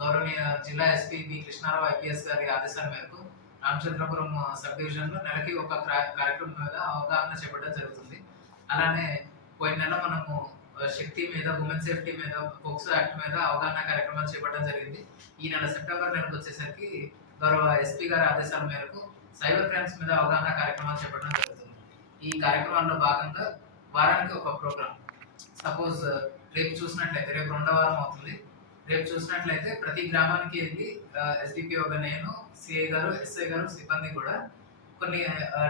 గౌరవనీయ జిల్లా SP B Krishnarao IPS గారి ఆదేశాల మేరకు రామచంద్రపురం సబ్ డివిజన్లో నెలకి ఒక కార్యక్రమం మీద అవగాహన చేపట్టడం జరుగుతుంది. అలానే పోయిన నెల మనము శక్తి మీద, ఉమెన్ సేఫ్టీ మీద, పోక్సో యాక్ట్ మీద అవగాహన కార్యక్రమాలు చేపట్టడం జరిగింది. ఈ నెల సెప్టెంబర్ నెలకు వచ్చేసరికి గౌరవ ఎస్పీ గారి ఆదేశాల మేరకు సైబర్ క్రైమ్స్ మీద అవగాహన కార్యక్రమాలు చేపట్టడం జరుగుతుంది. ఈ కార్యక్రమాల్లో భాగంగా వారానికి ఒక ప్రోగ్రామ్. సపోజ్ రేపు చూసినట్లయితే, రేపు 2వ వారం అవుతుంది. రేపు చూసినట్లయితే ప్రతి గ్రామానికి వెళ్ళి ఎస్డిపిఓగా నేను, సిఐ గారు, ఎస్ఐ గారు, సిబ్బంది కూడా కొన్ని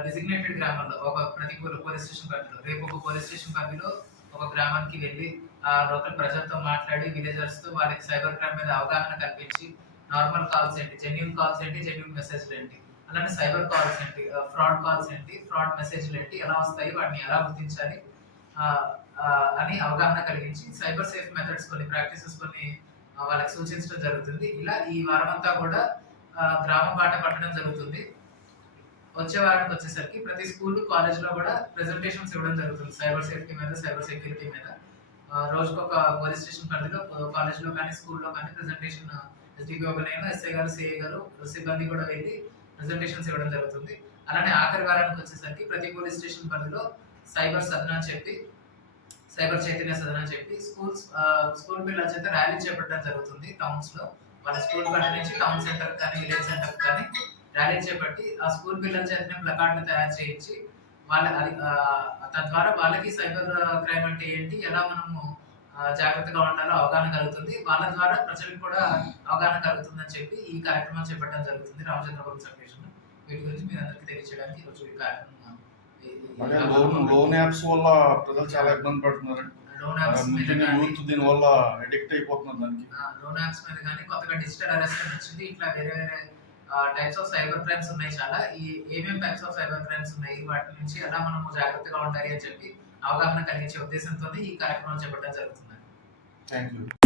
డిజిగ్నేటెడ్ గ్రామాల్లో ప్రతి పోలీస్ స్టేషన్ పరిధిలో, రేపు ఒక పోలీస్ స్టేషన్ పరిధిలో ఒక గ్రామానికి వెళ్ళి ఆ లోకల్ ప్రజలతో మాట్లాడి, విలేజర్స్తో వాళ్ళకి సైబర్ క్రైమ్ మీద అవగాహన కల్పించి, నార్మల్ కాల్స్ ఏంటి, జెన్యూన్ కాల్స్ ఏంటి, జెన్యూన్ మెసేజ్లు ఏంటి, అలానే సైబర్ కాల్స్ ఏంటి, ఫ్రాడ్ కాల్స్ ఏంటి, ఫ్రాడ్ మెసేజ్లు ఏంటి, ఎలా వస్తాయి, వాటిని ఎలా గుర్తించాలి అని అవగాహన కలిగించి సైబర్ సేఫ్ మెథడ్స్ కొన్ని ప్రాక్టీసెస్ కొన్ని వాళ్ళకి సూచించడం జరుగుతుంది. ఇలా ఈ వారం అంతా కూడా గ్రామ బాట పట్టడం జరుగుతుంది. వచ్చే వారానికి వచ్చేసరికి ప్రతి స్కూల్, కాలేజ్లో కూడా ప్రెజెంటేషన్స్ ఇవ్వడం జరుగుతుంది సైబర్ సేఫ్టీ మీద, సైబర్ సెక్యూరిటీ మీద. రోజుకొక పోలీస్ స్టేషన్ పరిధిలో, కాలేజ్లో కానీ స్కూల్లో కానీ ప్రెజెంటేషన్ ఎస్డిపిఓగా నేను, ఎస్ఐ గారు, సిఐ గారు, సిబ్బంది కూడా వెళ్ళి ప్రెజెంటేషన్స్ ఇవ్వడం జరుగుతుంది. అలానే ఆఖరి వారానికి వచ్చేసరికి ప్రతి పోలీస్ స్టేషన్ పరిధిలో సైబర్ సదన చెప్పి, సైబర్ చైతన్య సదన చెప్పి స్కూల్ పిల్లల చేత ర్యాలీ చేపట్టడం జరుగుతుంది. టౌన్స్ లో వాళ్ళ స్కూల్ పరిధి నుంచి టౌన్ సెంటర్ కానీ, విలేజ్ సెంటర్ కానీ ర్యాలీ చేపట్టి ఆ స్కూల్ పిల్లల చేతనే ప్లకార్డులు తయారు చేయించి తద్వారా వాళ్ళకి సైబర్ క్రైమ్ అంటే ఏంటి, ఎలా మనము జాగ్రత్తగా ఉండాలో అవగాహన కలుగుతుంది. వాళ్ళ ద్వారా ప్రజలకు కూడా అవగాహన కలుగుతుందని చెప్పి ఈ కార్యక్రమం చేపట్టడం జరుగుతుంది రామచంద్రపురం సబ్ డివిజన్. వీటి గురించి మీ అందరికీ తెలియజేయడానికి ఈరోజు ఈ కార్యక్రమం. లోన్ యాప్స్ వల్ల ప్రజలు చాలా ఇబ్బంది పడుతున్నారు. లోన్ యాప్స్ మీద దీని వల్ల అడిక్ట్ అయిపోతున్నారు దానికి. లోన్ యాప్స్ మీద కానీ కొత్తగా డిజిటల్ అరెస్ట్ వచ్చింది. ఇట్లా వేరే వేరే టైప్స్ ఆఫ్ సైబర్ క్రైమ్స్ ఉన్నాయి చాలా. ఏమేమి టైప్స్ ఆఫ్ సైబర్ క్రైమ్స్ ఉన్నాయి, వాటి నుంచి ఎలా మనము జాగ్రత్తగా ఉండాలి అని చెప్పి అవగాహన కలిగించే ఉద్దేశంతో ఈ కార్యక్రమం చేపట్టడం జరుగుతుంది. Thank you.